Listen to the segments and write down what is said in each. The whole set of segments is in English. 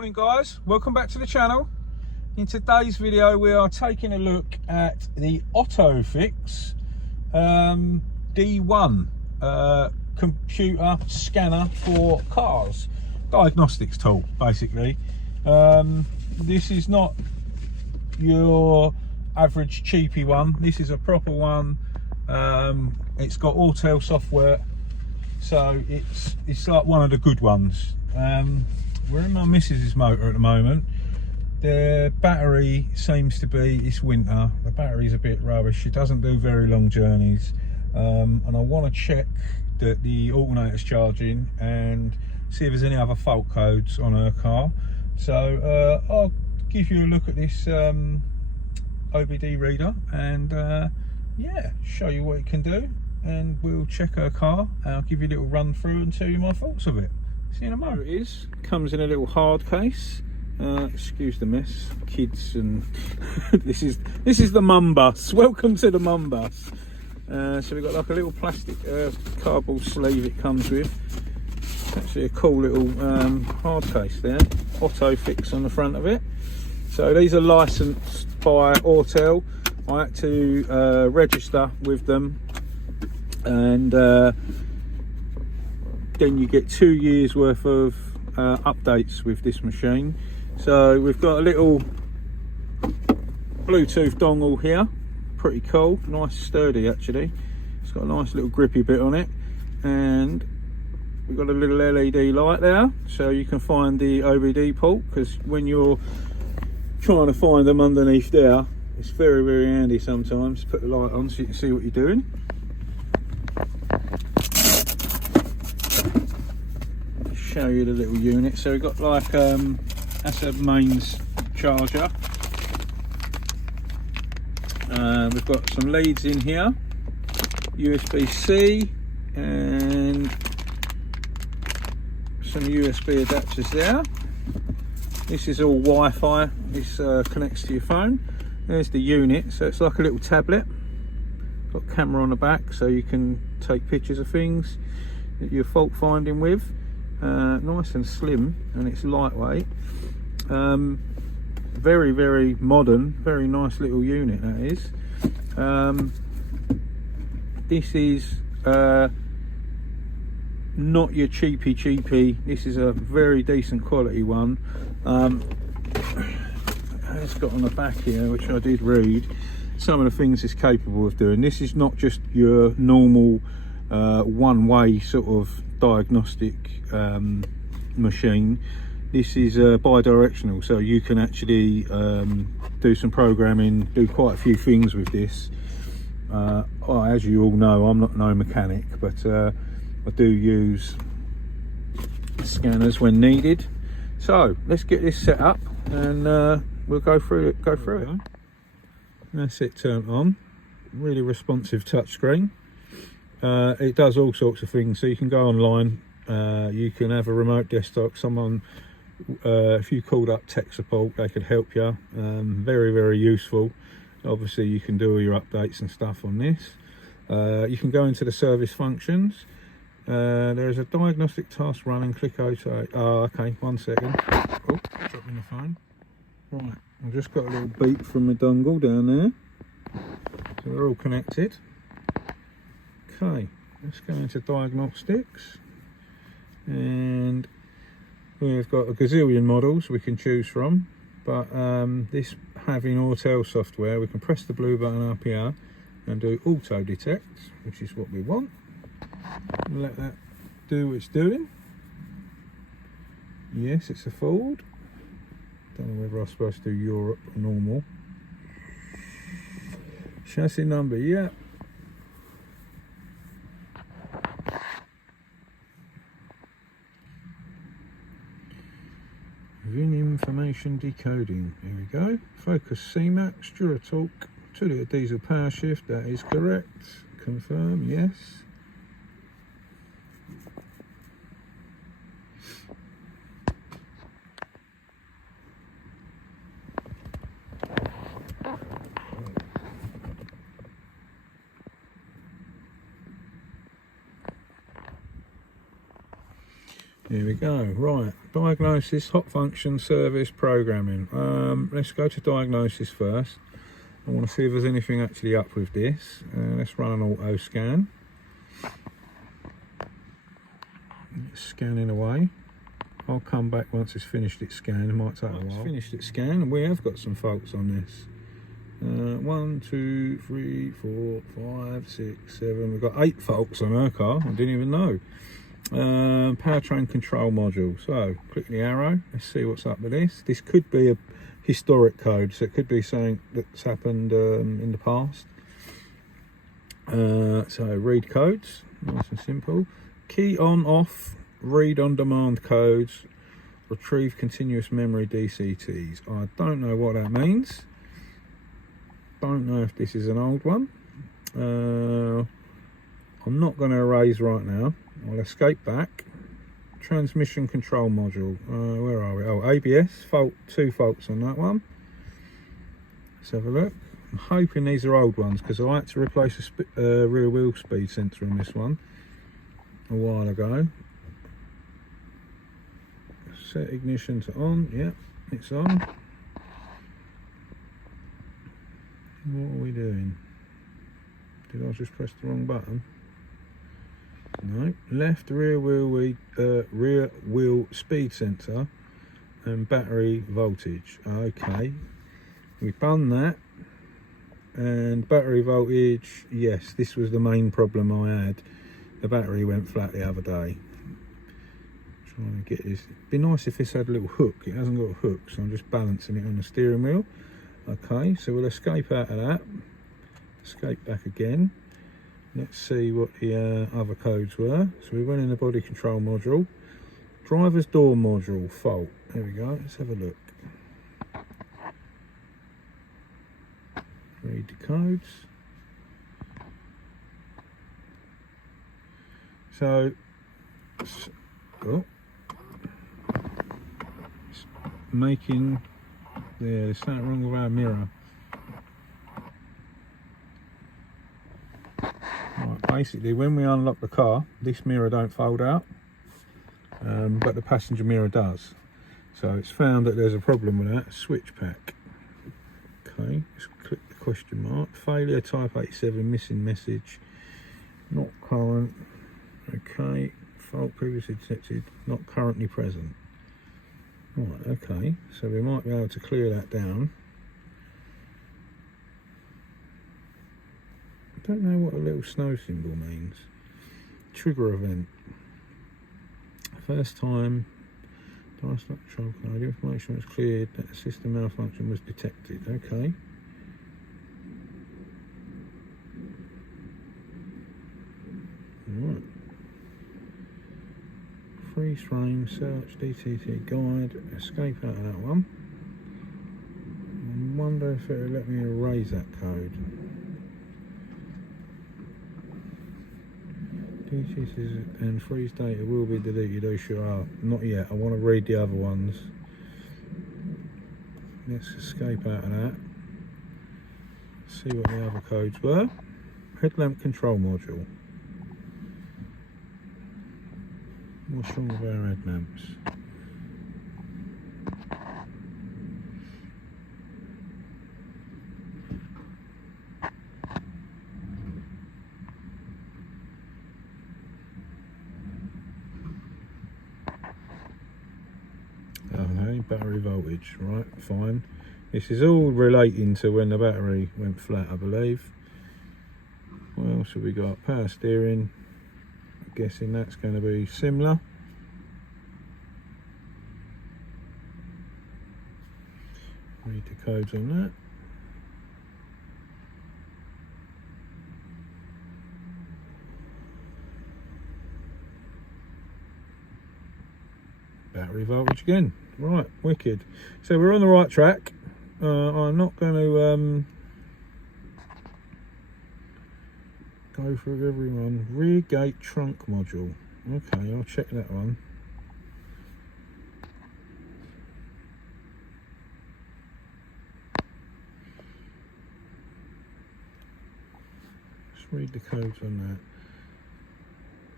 Morning guys, welcome back to the channel. In today's video we are taking a look at the Otofix D1 computer scanner for cars, diagnostics tool basically. This is not your average cheapy one, this is a proper one. It's got Autel software, so it's like one of the good ones. We're in my missus's motor at the moment. The battery seems to be, it's winter, the battery's a bit rubbish, she doesn't do very long journeys, and I want to check that the alternator's charging and see if there's any other fault codes on her car. So I'll give you a look at this OBD reader and yeah, show you what it can do, and we'll check her car and I'll give you a little run through and tell you my thoughts of it. See you in a moment. Here it is, comes in a little hard case. Excuse the mess, kids, and this is the mum bus. Welcome to the mum bus. So we've got like a little plastic cardboard sleeve it comes with. Actually a cool little hard case there. Otofix on the front of it. So these are licensed by Autel. I had to register with them, and then you get 2 years worth of updates with this machine. So we've got a little Bluetooth dongle here, pretty cool, nice sturdy actually. It's got a nice little grippy bit on it, and we've got a little LED light there so you can find the OBD port, because when you're trying to find them underneath there, it's very handy sometimes. Put the light on so you can see what you're doing. Show you the little unit. So we've got like that's a mains charger. We've got some leads in here, USB-C, and some USB adapters there. This is all Wi-Fi. This connects to your phone. There's the unit, so it's like a little tablet. Got a camera on the back so you can take pictures of things that you're fault finding with. Nice and slim, and it's lightweight. Very modern, very nice little unit that is. This is not your cheapy. This is a very decent quality one. It's got on the back here, which I did read, some of the things it's capable of doing. This is not just your normal one-way sort of diagnostic machine. This is bidirectional, so you can actually do some programming, do quite a few things with this. Well, as you all know, I'm not no mechanic, but I do use scanners when needed. So let's get this set up and we'll go through it. That's it turned on. Really responsive touchscreen. It does all sorts of things, so you can go online, you can have a remote desktop. Someone, if you called up tech support, they could help you. Very useful. Obviously you can do all your updates and stuff on this. You can go into the service functions. There is a diagnostic task running, click OK. Oh, okay, 1 second. Oh, dropping the phone. Right, I've just got a little beep from the dongle down there, so they're all connected. Okay, let's go into Diagnostics, and we've got a gazillion models we can choose from, but this having Autel software, we can press the blue button up here and do auto detect, which is what we want. And let that do what it's doing. Yes, it's a Ford. Don't know whether I'm supposed to do Europe or normal. Chassis number, yeah. VIN information decoding. Here we go. Focus C-Max, Duratorque, 2 litre diesel power shift. That is correct. Confirm, yes. Here we go. Right, diagnosis, hot function, service, programming. Let's go to diagnosis first. I want to see if there's anything actually up with this. Let's run an auto scan. It's scanning away. I'll come back once it's finished its scan. It might take a while. It's finished its scan, and we have got some faults on this. 1, 2, 3, 4, 5, 6, 7. We've got 8 faults on her car. I didn't even know. Powertrain control module. So click the arrow. Let's see what's up with this. This could be a historic code, so it could be something that's happened in the past. So read codes, nice and simple. Key on off, read on demand codes, retrieve continuous memory DCTs. I don't know what that means. Don't know if this is an old one. I'm not going to erase right now. I'll escape back. Transmission control module. Where are we? Oh, ABS. Fault. 2 faults on that one. Let's have a look. I'm hoping these are old ones because I had to replace a rear wheel speed sensor on this one a while ago. Set ignition to on. Yep, it's on. What are we doing? Did I just press the wrong button? No. Left rear wheel speed sensor and battery voltage. Okay, we've done that. And battery voltage, yes, this was the main problem I had. The battery went flat the other day. Trying to get this. It'd be nice if this had a little hook. It hasn't got a hook, so I'm just balancing it on the steering wheel. Okay, so we'll escape out of that. Escape back again. Let's see what the other codes were. So we went in the body control module. Driver's door module fault. There we go. Let's have a look. Read the codes. So, oh, it's making, there's something wrong with our mirror. Right, basically, when we unlock the car, this mirror don't fold out, but the passenger mirror does. So it's found that there's a problem with that. Switch pack. Okay, let's click the question mark. Failure type 87, missing message, not current. Okay, fault previously detected, not currently present. Right, okay, so we might be able to clear that down. I don't know what a little snow symbol means. Trigger event. First time, Diagnostics control code, information was cleared that a system malfunction was detected. Okay. Alright. Freeze frame, search, DTT guide, escape out of that one. I wonder if it'll let me erase that code. DTT and freeze data will be deleted. Oh sure, not yet. I want to read the other ones. Let's escape out of that. See what the other codes were. Headlamp control module. What's wrong with our headlamps? Okay, battery voltage, right, fine. This is all relating to when the battery went flat, I believe. What else have we got? Power steering. I'm guessing that's going to be similar. Read the codes on that. Battery voltage again. Right, wicked. So we're on the right track. I'm not going to go through every one. Rear gate trunk module. Okay, I'll check that one. Let's read the codes on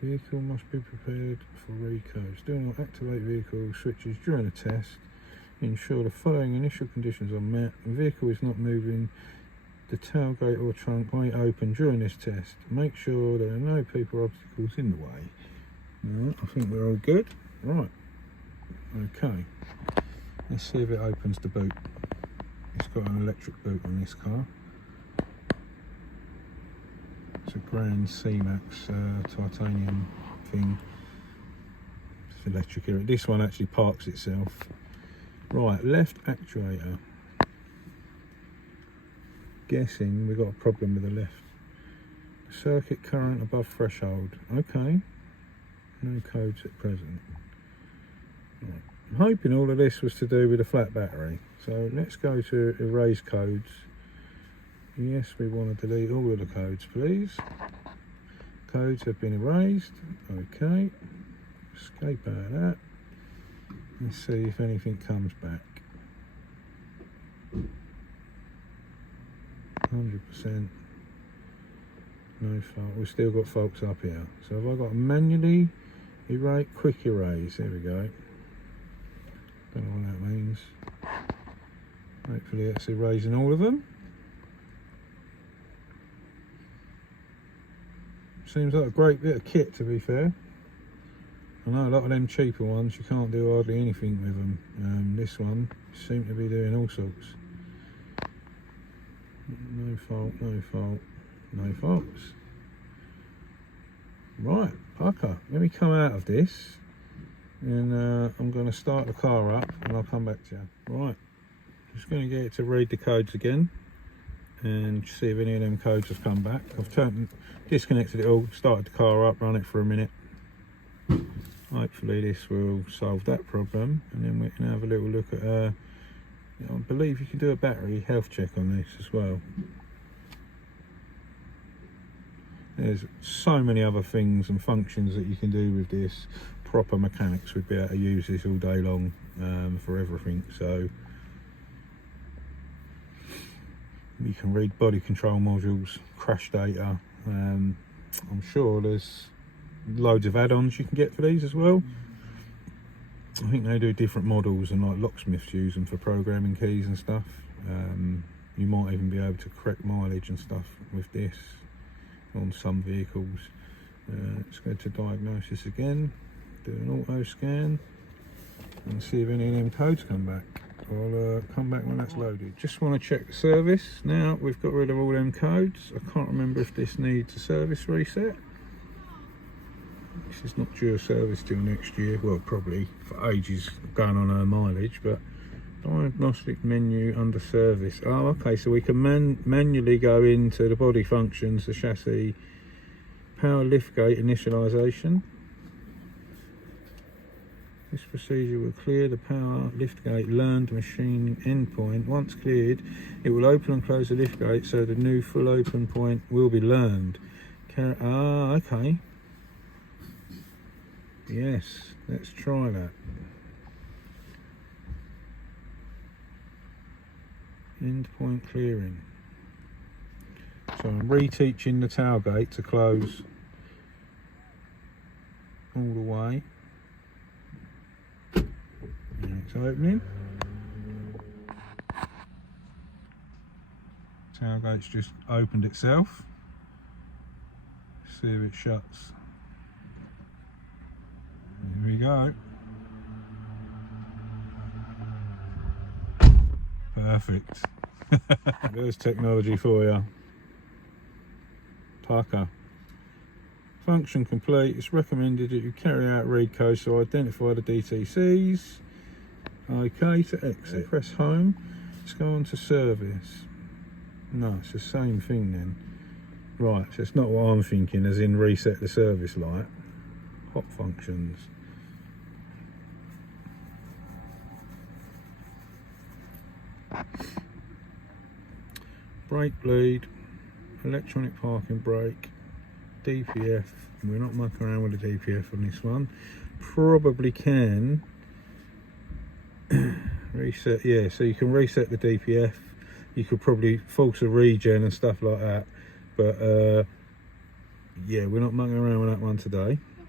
Vehicle must be prepared for recodes. Do not activate vehicle switches during a test. Ensure the following initial conditions are met. The vehicle is not moving. The tailgate or trunk may open during this test. Make sure there are no people or obstacles in the way. Right, I think we're all good. Right. Okay. Let's see if it opens the boot. It's got an electric boot on this car. It's a Grand C-Max titanium thing. It's electric here. This one actually parks itself. Right, left actuator. Guessing we've got a problem with the left. Circuit current above threshold. Okay. No codes at present. Right. I'm hoping all of this was to do with a flat battery. So let's go to erase codes. Yes, we want to delete all of the codes, please. Codes have been erased. Okay. Escape out of that. Let's see if anything comes back. 100%. No fault. We've still got faults up here. So have I got to manually erase, quick erase? There we go. Don't know what that means. Hopefully that's erasing all of them. Seems like a great bit of kit, to be fair. I know a lot of them cheaper ones you can't do hardly anything with them. This one seems to be doing all sorts. No fault, no fault, no faults. Right, Parker, let me come out of this and I'm going to start the car up and I'll come back to you. Right, just going to get it to read the codes again and see if any of them codes have come back. I've disconnected it all, started the car up, run it for a minute. Hopefully this will solve that problem, and then we can have a little look at I believe you can do a battery health check on this as well. There's so many other things and functions that you can do with this. Proper mechanics would be able to use this all day long for everything. So you can read body control modules, crash data. I'm sure there's loads of add-ons you can get for these as well. I think they do different models, and like locksmiths use them for programming keys and stuff. You might even be able to correct mileage and stuff with this on some vehicles. Let's go to Diagnostics again, do an auto scan and see if any of them codes come back. I'll come back when that's loaded. Just want to check the service. Now we've got rid of all them codes. I can't remember if this needs a service reset. This is not due a service till next year. Well, probably for ages going on her mileage, but diagnostic menu under service. Oh, okay, so we can manually go into the body functions, the chassis, power liftgate initialization. This procedure will clear the power liftgate learned machine endpoint. Once cleared, it will open and close the liftgate so the new full open point will be learned. Okay. Yes, let's try that. Endpoint clearing. So I'm reteaching the tailgate to close all the way. And it's opening. Tailgate's just opened itself. See if it shuts. Here we go. Perfect. There's technology for you. Parker. Function complete. It's recommended that you carry out read codes to identify the DTCs. Okay, to exit. Press home. Let's go on to service. No, it's the same thing then. Right, so it's not what I'm thinking, as in reset the service light. Hot functions. Brake bleed, electronic parking brake, DPF. We're not mucking around with the DPF on this one. Probably can reset, yeah, so you can reset the DPF. You could probably force a regen and stuff like that, but yeah, we're not mucking around with that one today.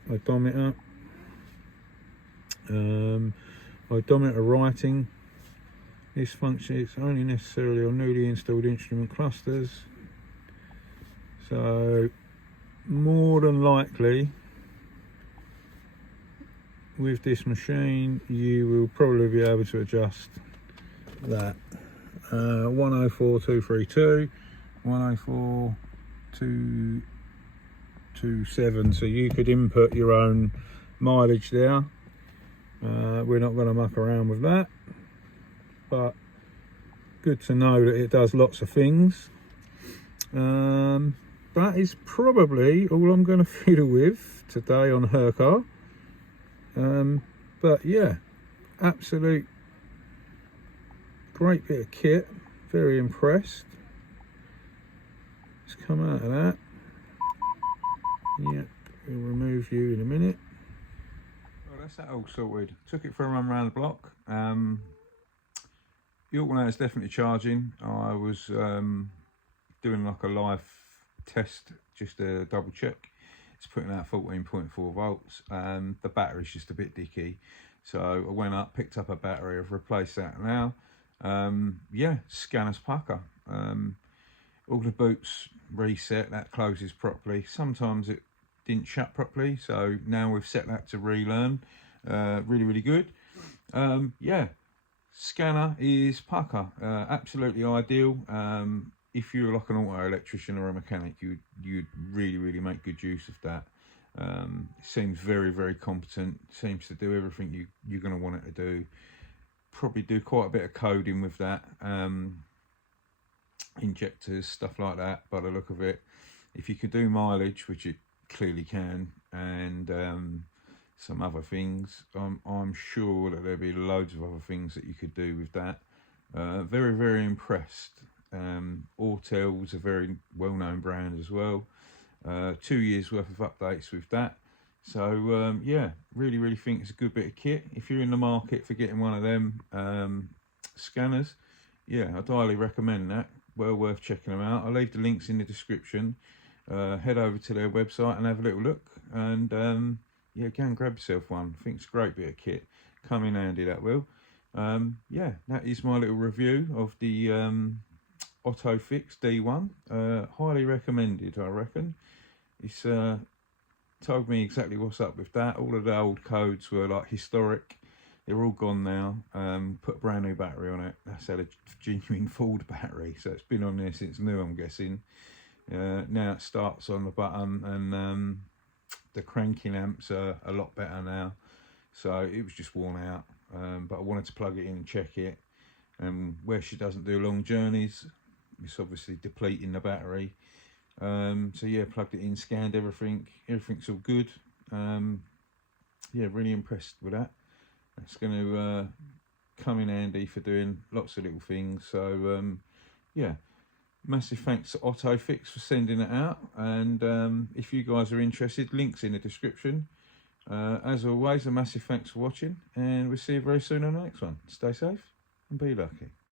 odometer. Odometer writing. This function is only necessarily on newly installed instrument clusters. So more than likely with this machine you will probably be able to adjust that. 104232, 104227, so you could input your own mileage there. We're not going to muck around with that, but good to know that it does lots of things. That is probably all I'm going to fiddle with today on her car. But yeah, absolute great bit of kit, very impressed. Let's come out of that. Yeah, we'll remove you in a minute. Well, that's that all sorted. Took it for a run around the block. The alternator is definitely charging. I was doing like a live test just to double check. It's putting out 14.4 volts. The battery's just a bit dicky, so I went up, picked up a battery, I've replaced that now. Yeah, scanner's pucker. All the boots reset, that closes properly. Sometimes it didn't shut properly, so now we've set that to relearn. Really good. Yeah, scanner is pucker. Absolutely ideal. If you're like an auto electrician or a mechanic, you'd really make good use of that. It seems very competent. Seems to do everything you're going to want it to do. Probably do quite a bit of coding with that. Injectors, stuff like that, by the look of it. If you could do mileage, which it clearly can, and some other things, I'm sure that there'd be loads of other things that you could do with that. Very impressed. Autel's a very well-known brand as well. 2 years worth of updates with that. So yeah, really think it's a good bit of kit. If you're in the market for getting one of them scanners, yeah, I'd highly recommend that. Well worth checking them out. I'll leave the links in the description. Head over to their website and have a little look, and yeah, go and grab yourself one. I think it's a great bit of kit. Come in handy, that will. Yeah, that is my little review of the Otofix D1. Highly recommended, I reckon. It's told me exactly what's up with that. All of the old codes were like historic. They're all gone now. Put a brand new battery on it. That's had a genuine Ford battery, so it's been on there since new, I'm guessing. Now it starts on the button, and the cranking amps are a lot better now. So it was just worn out, but I wanted to plug it in and check it. Where she doesn't do long journeys, it's obviously depleting the battery. So yeah, plugged it in, scanned everything. Everything's all good. Yeah, really impressed with that. It's going to come in handy for doing lots of little things. So yeah, massive thanks to Otofix for sending it out. And if you guys are interested, links in the description. As always, a massive thanks for watching, and we'll see you very soon on the next one. Stay safe and be lucky.